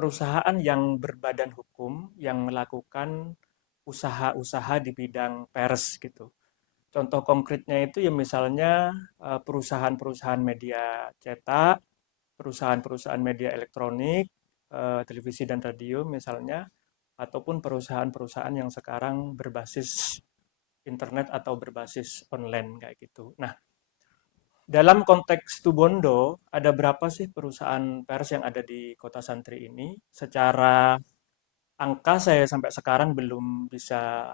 perusahaan yang berbadan hukum yang melakukan usaha-usaha di bidang pers gitu. Contoh konkretnya itu ya misalnya perusahaan-perusahaan media cetak, perusahaan-perusahaan media elektronik, televisi dan radio misalnya, ataupun perusahaan-perusahaan yang sekarang berbasis internet atau berbasis online kayak gitu. Nah, dalam konteks Tubondo, ada berapa sih perusahaan pers yang ada di Kota Santri ini? Secara angka saya sampai sekarang belum bisa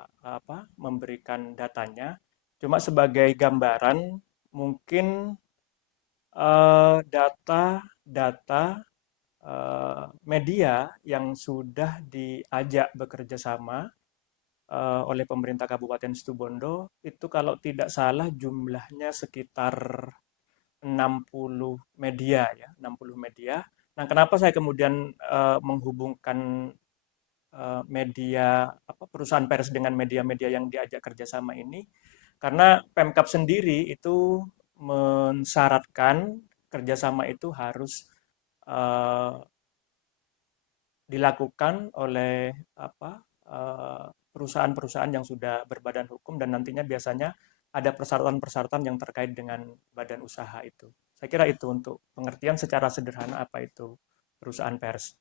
memberikan datanya. Cuma sebagai gambaran, mungkin data-data media yang sudah diajak bekerja sama oleh pemerintah Kabupaten Situbondo itu kalau tidak salah jumlahnya sekitar 60 media ya, 60 media. Nah, kenapa saya kemudian menghubungkan media perusahaan pers dengan media-media yang diajak kerjasama ini? Karena Pemkab sendiri itu mensyaratkan kerjasama itu harus eh, dilakukan oleh perusahaan-perusahaan yang sudah berbadan hukum dan nantinya biasanya ada persyaratan-persyaratan yang terkait dengan badan usaha itu. Saya kira itu untuk pengertian secara sederhana apa itu perusahaan pers.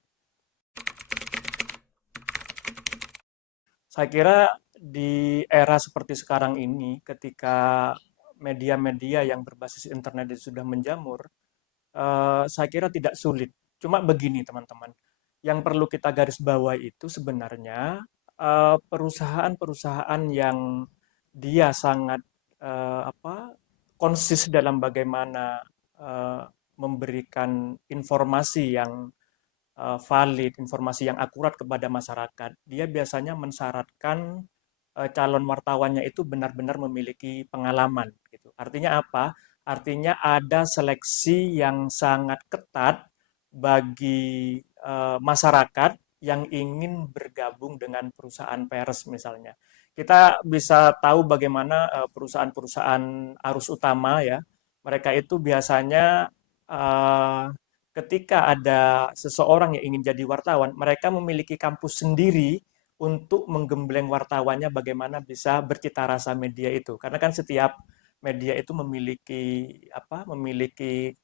Saya kira di era seperti sekarang ini, ketika media-media yang berbasis internet itu sudah menjamur, saya kira tidak sulit. Cuma begini teman-teman, yang perlu kita garis bawahi itu sebenarnya perusahaan-perusahaan yang dia sangat konsis dalam bagaimana eh, memberikan informasi yang valid, informasi yang akurat kepada masyarakat. Dia biasanya mensyaratkan calon wartawannya itu benar-benar memiliki pengalaman gitu. Artinya apa? Artinya ada seleksi yang sangat ketat bagi masyarakat yang ingin bergabung dengan perusahaan pers misalnya. Kita bisa tahu bagaimana perusahaan-perusahaan arus utama ya, mereka itu biasanya eh, ketika ada seseorang yang ingin jadi wartawan, mereka memiliki kampus sendiri untuk menggembleng wartawannya bagaimana bisa bercita rasa media itu. Karena kan setiap media itu memiliki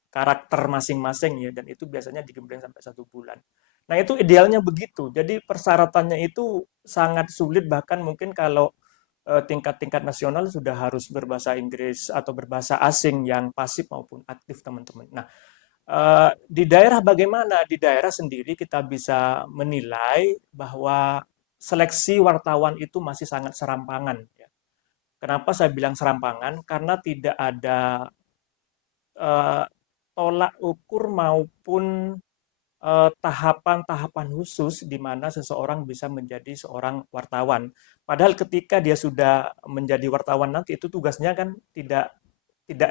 karakter masing-masing ya dan itu biasanya digembleng sampai 1 bulan. Nah itu idealnya begitu. Jadi persyaratannya itu sangat sulit bahkan mungkin kalau tingkat-tingkat nasional sudah harus berbahasa Inggris atau berbahasa asing yang pasif maupun aktif teman-teman. Nah di daerah bagaimana? Di daerah sendiri kita bisa menilai bahwa seleksi wartawan itu masih sangat serampangan. Ya. Kenapa saya bilang serampangan? Karena tidak ada eh, tolak ukur maupun tahapan-tahapan khusus di mana seseorang bisa menjadi seorang wartawan. Padahal ketika dia sudah menjadi wartawan nanti itu tugasnya kan tidak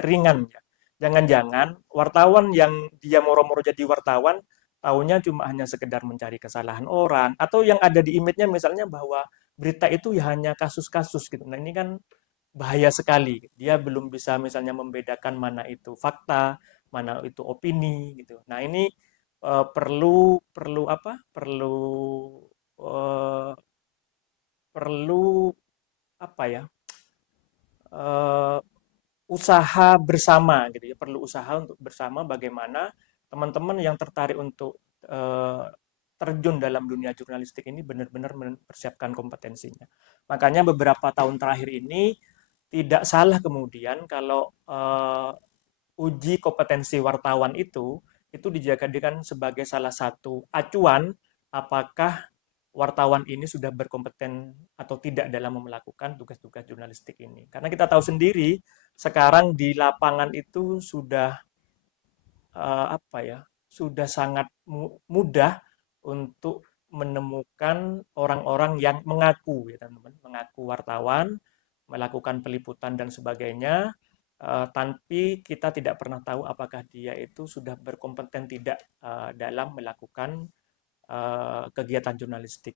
ringan ya. Jangan-jangan wartawan yang dia moro-moro jadi wartawan, taunya cuma hanya sekedar mencari kesalahan orang, atau yang ada di image-nya misalnya bahwa berita itu ya hanya kasus-kasus gitu. Nah ini kan bahaya sekali. Dia belum bisa misalnya membedakan mana itu fakta, mana itu opini gitu. Nah ini perlu perlu apa? Eh, perlu apa ya? eh, Usaha bersama gitu ya, perlu usaha untuk bersama bagaimana teman-teman yang tertarik untuk eh, terjun dalam dunia jurnalistik ini benar-benar mempersiapkan kompetensinya. Makanya beberapa tahun terakhir ini tidak salah kemudian kalau uji kompetensi wartawan itu dijadikan sebagai salah satu acuan apakah wartawan ini sudah berkompeten atau tidak dalam melakukan tugas-tugas jurnalistik ini. Karena kita tahu sendiri sekarang di lapangan itu sudah sudah sangat mudah untuk menemukan orang-orang yang mengaku ya teman-teman, mengaku wartawan, melakukan peliputan dan sebagainya, tapi kita tidak pernah tahu apakah dia itu sudah berkompeten tidak dalam melakukan kegiatan jurnalistik.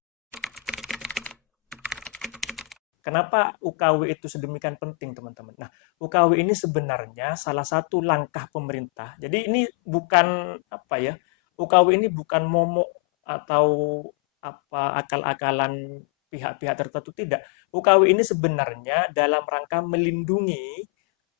Kenapa UKW itu sedemikian penting, teman-teman? Nah, UKW ini sebenarnya salah satu langkah pemerintah. Jadi ini bukan UKW ini bukan momok atau apa akal-akalan pihak-pihak tertentu, tidak. UKW ini sebenarnya dalam rangka melindungi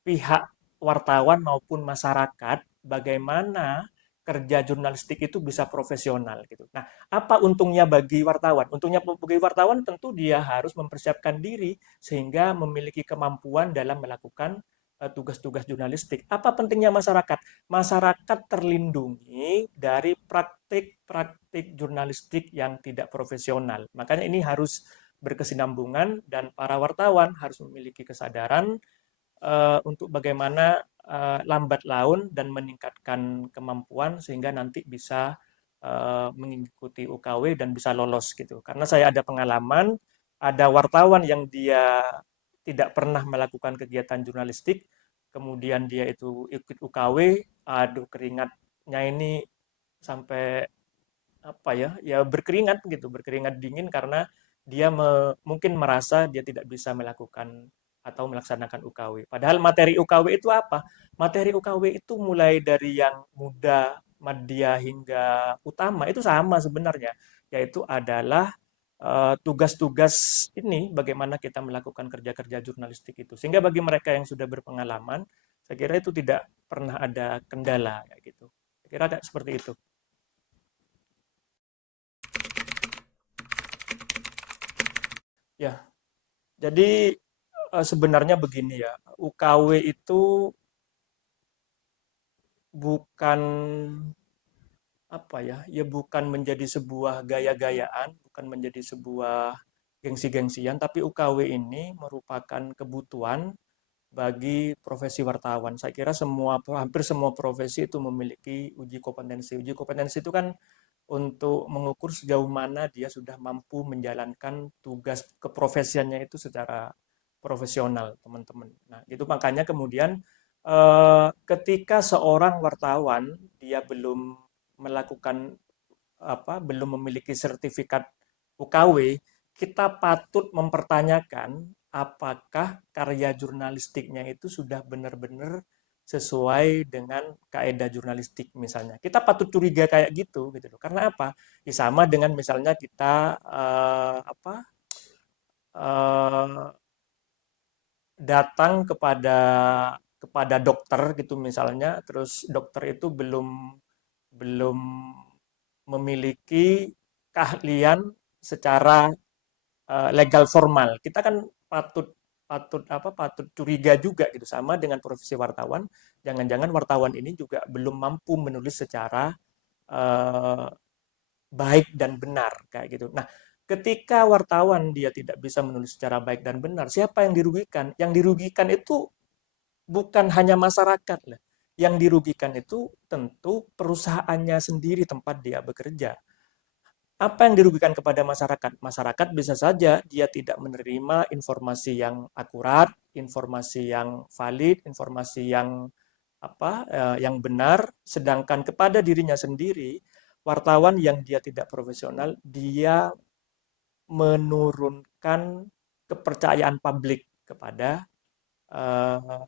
pihak wartawan maupun masyarakat bagaimana kerja jurnalistik itu bisa profesional gitu. Nah, apa untungnya bagi wartawan? Untungnya bagi wartawan tentu dia harus mempersiapkan diri sehingga memiliki kemampuan dalam melakukan tugas-tugas jurnalistik. Apa pentingnya masyarakat? Masyarakat terlindungi dari praktik-praktik jurnalistik yang tidak profesional. Makanya ini harus berkesinambungan dan para wartawan harus memiliki kesadaran untuk bagaimana lambat laun dan meningkatkan kemampuan sehingga nanti bisa mengikuti UKW dan bisa lolos gitu. Karena saya ada pengalaman, ada wartawan yang dia tidak pernah melakukan kegiatan jurnalistik, kemudian dia itu ikut UKW, aduh keringatnya ini sampai apa ya, ya berkeringat gitu, berkeringat dingin karena dia mungkin merasa dia tidak bisa melakukan atau melaksanakan UKW. Padahal materi UKW itu apa? Materi UKW itu mulai dari yang muda, madya hingga utama itu sama sebenarnya, yaitu adalah tugas-tugas ini bagaimana kita melakukan kerja-kerja jurnalistik itu. Sehingga bagi mereka yang sudah berpengalaman, saya kira itu tidak pernah ada kendala kayak gitu. Saya kira kayak seperti itu. Ya, jadi sebenarnya begini ya, UKW itu bukan apa ya, ya bukan menjadi sebuah gaya-gayaan, bukan menjadi sebuah gengsi-gengsian, tapi UKW ini merupakan kebutuhan bagi profesi wartawan. Saya kira hampir semua profesi itu memiliki uji kompetensi. Uji kompetensi itu kan untuk mengukur sejauh mana dia sudah mampu menjalankan tugas keprofesiannya itu secara profesional, teman-teman. Nah, itu makanya kemudian ketika seorang wartawan dia belum melakukan belum memiliki sertifikat UKW, kita patut mempertanyakan apakah karya jurnalistiknya itu sudah benar-benar sesuai dengan kaidah jurnalistik misalnya. Kita patut curiga kayak gitu loh. Karena apa? Ya sama dengan misalnya kita eh, datang kepada dokter gitu misalnya, terus dokter itu belum belum memiliki keahlian secara legal formal. Kita kan patut patut curiga juga gitu sama dengan profesi wartawan. Jangan-jangan wartawan ini juga belum mampu menulis secara eh, baik dan benar kayak gitu. Nah, ketika wartawan dia tidak bisa menulis secara baik dan benar, siapa yang dirugikan? Yang dirugikan itu bukan hanya masyarakat lah. Yang dirugikan itu tentu perusahaannya sendiri tempat dia bekerja. Apa yang dirugikan kepada masyarakat? Masyarakat bisa saja dia tidak menerima informasi yang akurat, informasi yang valid, informasi yang yang benar, sedangkan kepada dirinya sendiri, wartawan yang dia tidak profesional, dia menurunkan kepercayaan publik kepada eh,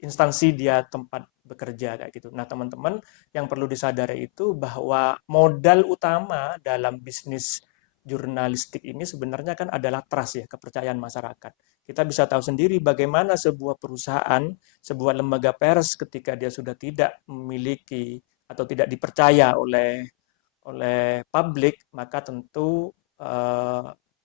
instansi dia tempat bekerja kayak gitu. Nah, teman-teman yang perlu disadari itu bahwa modal utama dalam bisnis jurnalistik ini sebenarnya kan adalah trust ya, kepercayaan masyarakat. Kita bisa tahu sendiri bagaimana sebuah perusahaan, sebuah lembaga pers ketika dia sudah tidak memiliki atau tidak dipercaya oleh publik, maka tentu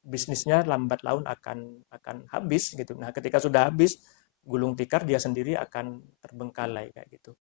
bisnisnya lambat laun akan habis gitu. Nah, ketika sudah habis, gulung tikar dia sendiri akan terbengkalai kayak gitu.